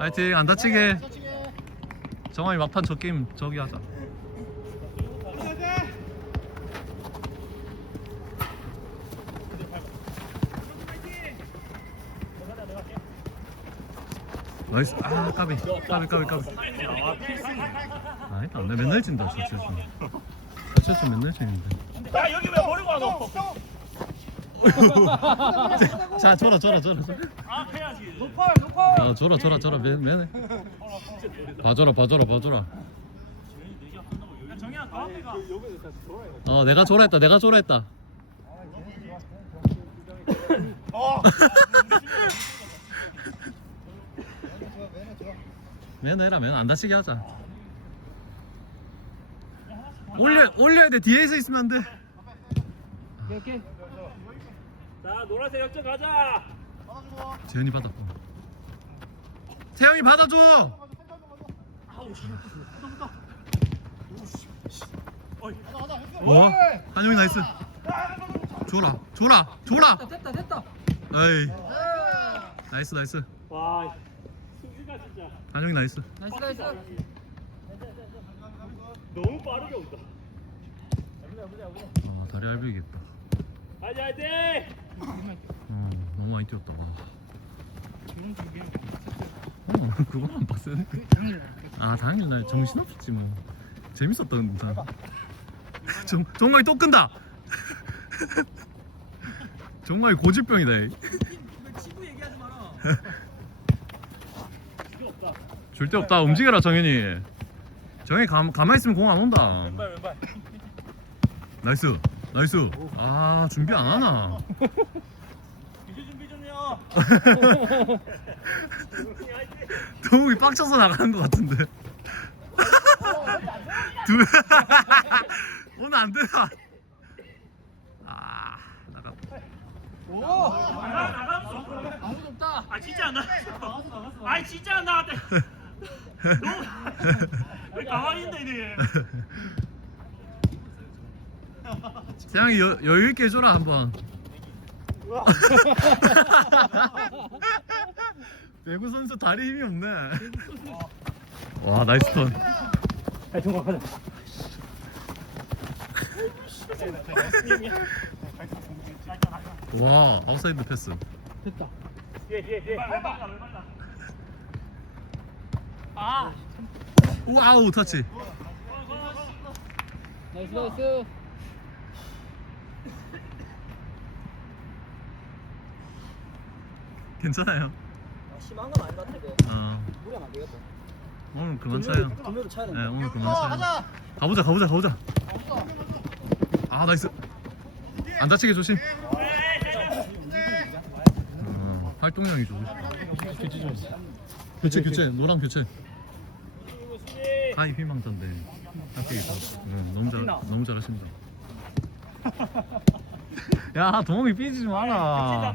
파이팅 안 다치게. 정환이 막판 저 게임 저기 하자. 나이스. 아 까비. 까비 까비 까비. 아 일단 내 맨날 진다 저 최수 저 최수 맨날 지는데. 야 여기 왜 버리고 와너 자 줘라 줘라 줘라. 아. 해야지 높아 높아. 아 줘라 줘라 줘라 맨 맨에 봐줘라 봐줘라 봐줘라 정현아. 가운데 가 어 내가 줘라 했다 내가 줘라 했다. 어. 매너 해라 매너. 안 다치게 하자. 올려 올려야 돼. 뒤에서 있으면 안돼. 오케이 오케이 자 노란색 역전 가자. 재현이 받았고. 태영이 받아줘! 어? 한영이 나이스. 줘라 줘라 줘라! 됐다 됐다 에이. 나이스 나이스. 와 승기가 진짜. 한영이 나이스. 나이스 나이스. 너무 빠르게 온다. 아 다리 알비겠다 화이팅 화이팅! 어 너무 많이 뛰었다. 와. 어 그거만 봤어야 아 당연히 나 정신 없었지 뭐. 재밌었던 다. 정, 정말 또 끈다! 정말 고질병이다 이. 치고 얘기하지 마라 필요 없다. 줄데 없다. 움직여라 정현이. 정현이 가, 가만히 있으면 공 안 온다. 왼발 왼발. 나이스 나이스. 아 준비 안 하나? 이제 준비 좀요 도움이 빡쳐서 나가는 것 같은데. 두 오늘 안 되나? 아 나갔다 오! 나가 나갔어 아무도 없다. 아 진짜 안 나갔어. 아이 진짜 안 나갔대. 너무 왜 가만히 있는데 이래 태양이 여, 여유 있게 해줘라 한번. 배구 선수 다리 힘이 없네. 와 나이스 턴. 야 종각 가자 와 아웃사이드 패스. 됐다. 아 와우 터치. 나이스 나이스 괜찮아요. 심한 건 아닌 것 같은데 어. 무리하면 안 되겠다. 오늘 그만 차요. 차야 네 된다. 오늘 그만 차요. 가보자 가보자 가보자. 아 나이스. 안 다치게 조심. 어, 활동량이 좋으시 교체 교체 노랑 교체. 하이 희망자인데 합격이다. 응, 너무 잘 너무 잘하신다 야 동욱이 삐지지 마라.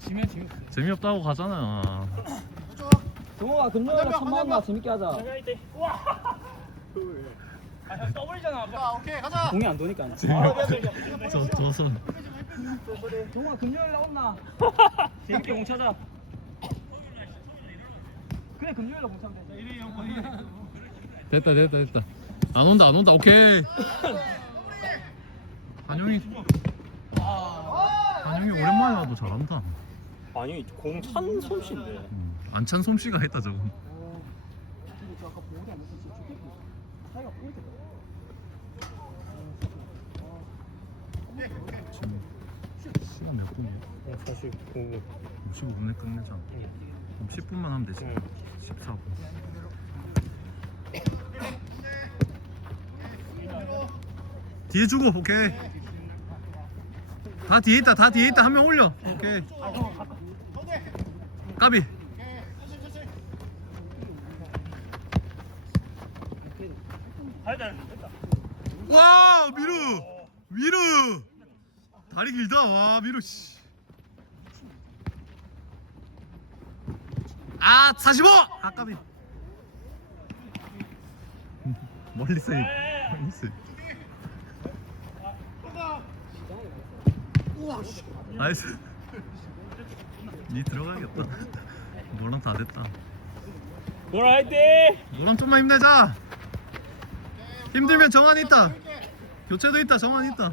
지면 재미없다고 가잖아. 동호가 금요일에 천만 나 재밌게 하자. 정현이 때 우와 아형 떠버리잖아 공이 안 도니까. 저 저선 동호가 금요일에 온나. 재밌게 공 찾아. 그래 금요일에 공 차면 돼. 됐다 됐다 됐다. 안 온다 안 온다. 오케이 한영이 한영이 오랜만에 와도 잘한다. 아니 공 찬 솜씨인데. 음, 안찬 솜씨가 했다 저거 지금 시간 몇 분이야? 사실 공 55분에 끝내자. 그럼 10분만 하면 되지. 14분. 뒤에 주고 오케이 다 뒤에 있다 다 뒤에 있다. 한 명 올려. 오케이. 까비. 와 미루. 미루. 다리 길다. 와 미루 씨. 아 45! 아까비. 멀리 세이브 멀리 나이스 니 들어가야겠다 노랑 다 됐다. 노라 화이팅 노랑 좀만 힘내자. 힘들면 정한 있다. 교체도 있다. 정한 있다.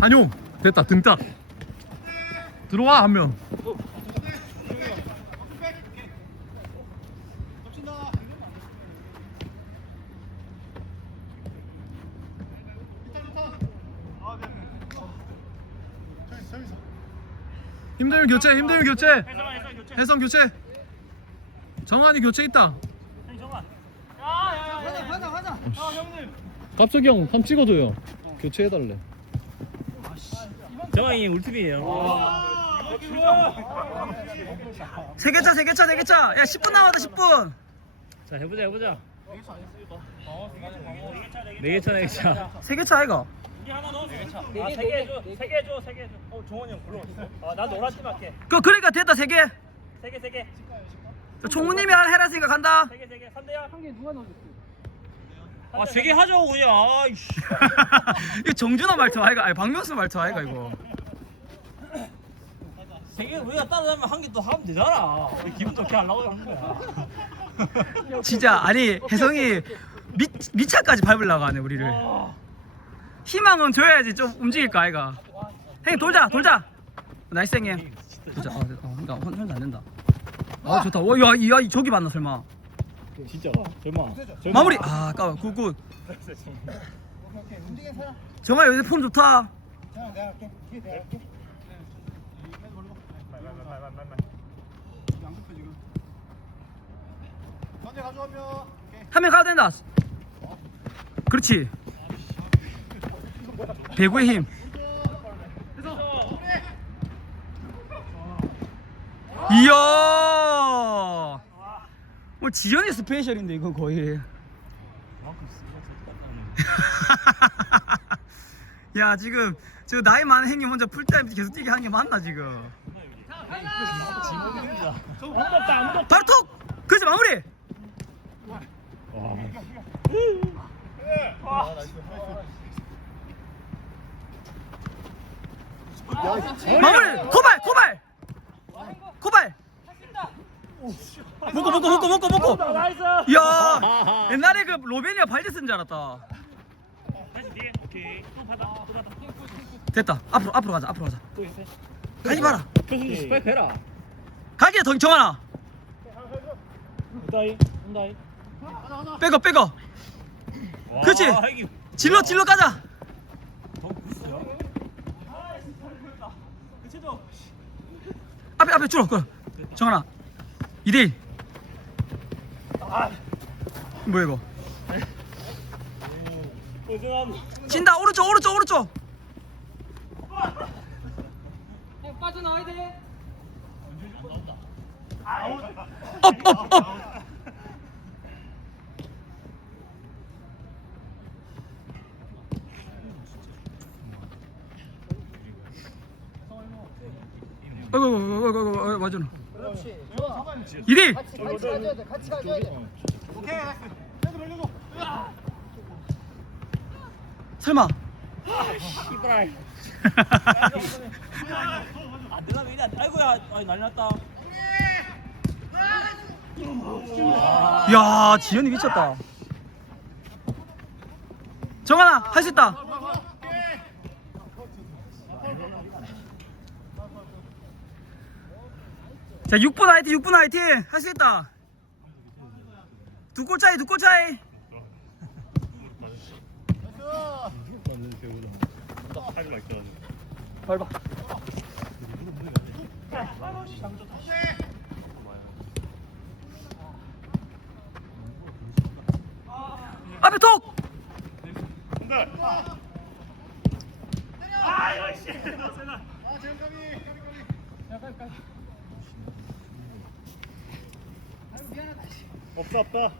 한용 됐다 등딱 들어와 한 명. 힘들면 교체 힘들면 교체. 해성 교체. 해성 교체. 정한이 교체 있다. 해성아 가자 가자 가자 갑석이 형 한번 찍어줘요. 교체해달래. 정황이 울트비에요. 세 개차 세 개차 세 개차. 야 10분 남았다 10분. 자 해보자 해보자. 네 개차 네 개차. 세 개차 아이가 이게 하나 넣어 아 세개 해줘. 세 개. 해줘 세개 해줘. 어 종원이 형 불러왔어. 아나 노란 팀 할게. 그 그러니까 됐다 세 개. 세 개 세개. 총무님이 해라 생각 간다. 세 개 세 개. 3대야. 한 개 누가 넣어줬어? 아세 개 하자고 그냥. 아이씨. 이거 정준호 말투 아이가 아니 박명수 말투 아이가 이거. 세개 우리가 따라하면 한 개 또 하면 되잖아. 우리 기분 좋게 하려고 하는 거야. 진짜 아니 혜성이 미, 미차까지 밟으려고 하네 우리를. 아, 희망은 줘야지 좀 움직일 거 아이가. 형님 돌자 돌자. 나이스 형님. 돌자. 아 됐다. 그러니까 혼- 혼자 안 된다. 아 좋다. 와, 야, 야 저기 봤나 설마? 진짜 설마. 마무리. 아 아까워. 굿굿. 정아 요새 폼 좋다. 한명 가도 된다. 그렇지 배구의 힘. 이야! 뭐 지연이 스페셜인데 이건 거의. 야 지금 저 나이 많은 형님 혼자 풀타임 계속 뛰게 하는 게 맞나 지금? 바로 톡! 그렇지 마무리 마무리! 고발! 고발! 고발! 먹고 먹고 먹고 먹고 먹고 야 옛날에 그 로베니아 발데스인 줄 알았다. 다시 뒤에 오케이 또 받아 또 받아 됐다. 앞으로 앞으로 가자 앞으로 가자. 또 가지 마라. 교수님 스파이크 해라 더 정하나. 온다이 온다이 빼고 빼고 이게 질러 질러 가자 더 부스야 그치도 앞에 앞에 줄어 그 정하나 2대 1 뭐야 이거? 진다 오른쪽 오른쪽 오른쪽. 형 빠져나와야 돼. 업업 업 어이구 어이구 어이구 어이구 어이구 맞아 그렇지. 좋아. 2대1 같이 같이 가줘야 돼. 같이 가줘야 돼. 설마 이브라이 아 내가 왜 이래 아이고야 아이 난리 났다 야 지현이 미쳤다 정하나 할수 있다 자 6분 화이팅 6분 화이팅. 할 수 있다. 두 골 차이 두 골 차이. 밟아 앞에 톡! 아이고 씨너 세나 없다 없다.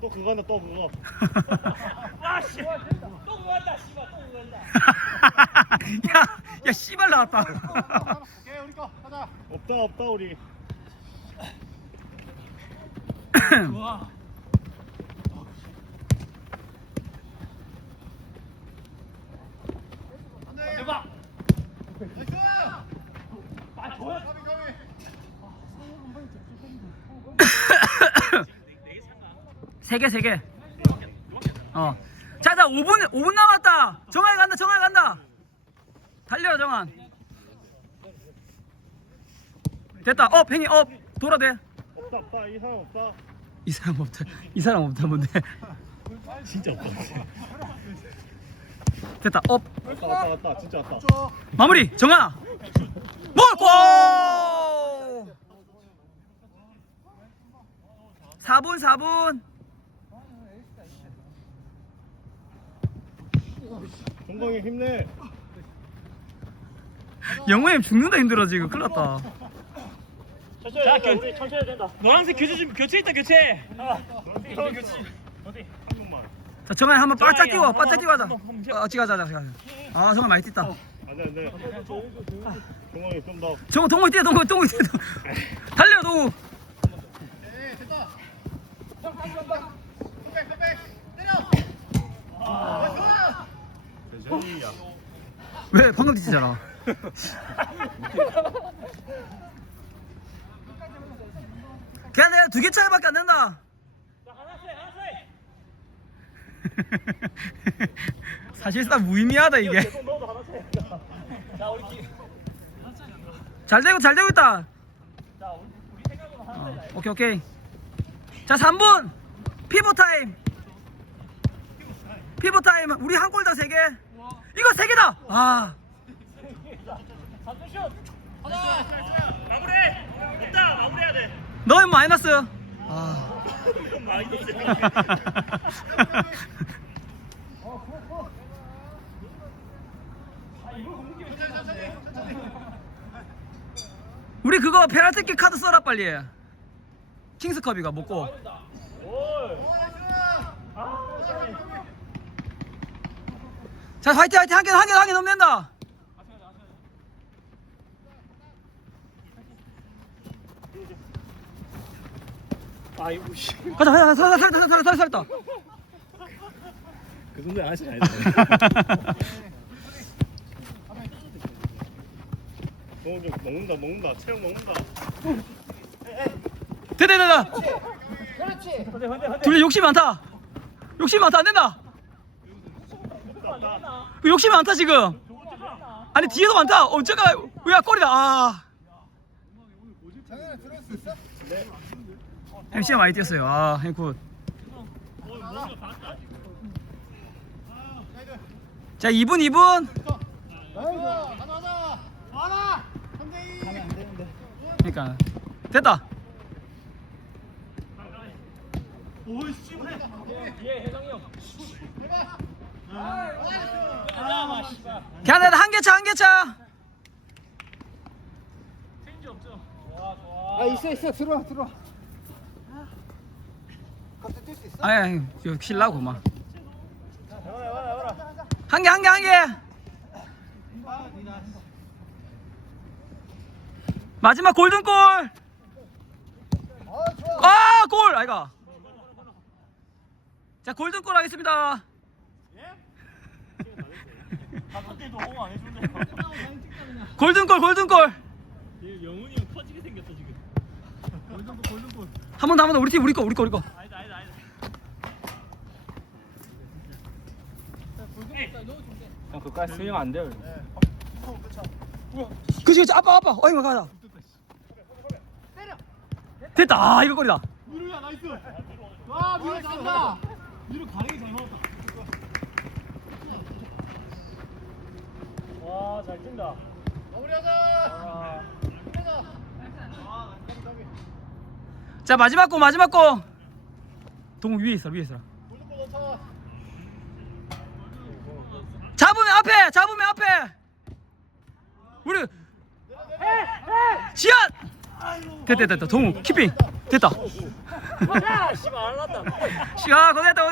또 그거 한다 또 그거. 아씨. 또 그거 한다 씨발 또 그거 한다. 야, 야 씨발 나왔다. 오케이 우리 거 가자. 없다 없다 우리. 좋아 세 개, 세 개. 어. 자, 자, 5분, 5분 남았다. 정한이 간다, 정한이 간다. 달려, 정한. 됐다. 업, 행이 업. 돌아 돼. 없다 없다 이 사람 없다 이 사람 없다. 이 사람 없다, 뭔데. 진짜 없다. 됐다. 업. 왔다 왔다 왔다 진짜 왔다 마무리. 정한아. 뭐, 골! 4분, 4분. 정광이 힘내. 영호님 죽는다 힘들어 지금. 큰일 났다. 천천히 자, 겨, 우리 천천히 해야 된다. 노란색 교체 좀 교체 있다 교체. 아, 저 교체. 어디? 한 번만. 자 정한이 한번 바짝 번, 바짝 뛰어가자. 한 번, 한 번. 어 지가자 자 지가자. 아. 정말 많이 뛰다. 안돼 안돼. 정광이 좀 더. 정우 동우 뛰어 동우 동우 뛰어. 달려 동우 왜 방금 뛰잖아. 그냥 내가 두개 차이밖에 안 된다. 사실상 무의미하다 이게. 잘 되고 잘 되고 있다. 어, 오케이 오케이. 자 3분. 피보 타임. 피보 타임. 우리 한 골다세개 이거 세 개다 아 마무리. 있다 마무리해야 돼. 너는 마이너스 아 마이너스. 우리 그거 페널티킥 카드 써라 빨리 킹스컵이가 먹고 자 화이팅 화이팅 한 개 한 개 한 개 넘는다. 아이고 씨. 가자 가자 살다 살다 살다 살다 살다 그 정도 아시 아니 정광이 먹는다 먹는다. 체력 먹는다. 됐다 됐다 그렇지. 둘이 욕심 많다. 욕심 많다. 안 된다 그 욕심 많다 지금 아니 뒤에도 많다 어쩌가 야 골이다 아? MC가 많이 뛰었어요 아 행굿 자 2분 2분 나이스 가자 가자 하나 3대2 가면 안 되는데 그러니까 됐다 걔네 한개 차 한 개 차. 아 있어 있어 들어와 들어와 갑자기 뛸수 있어? 아니 저 실라고 막. 한 개 한 개 한 개. 마지막 골든골. 아 골! 아이가. 자 골든골 하겠습니다. 호응 안 해준대. 골든골 골든골. 영훈이 형 터지게 생겼어 지금. 한번 더 한 번 더 우리 팀 우리 거 우리 거 우리 거. 아니다 아니다 아니다. 형 그까지 스윙 안 돼요. 그치 그치 아빠 아빠 어이구 가자. 됐다 아 이거 골이다. 미루야 나이스 와 미래 잘한다 미루 가랭이 잘 먹었다 와잘 뛴다. 마무리하자 자 마지막 거 마지막 거. 동욱 위에 있어 위에 있어. 잡으면 앞에 잡으면 앞에. 우리 지연. 됐다 됐다 동욱 키핑 됐다. 야 씨발 안 났다. 시아 고생했다 고생.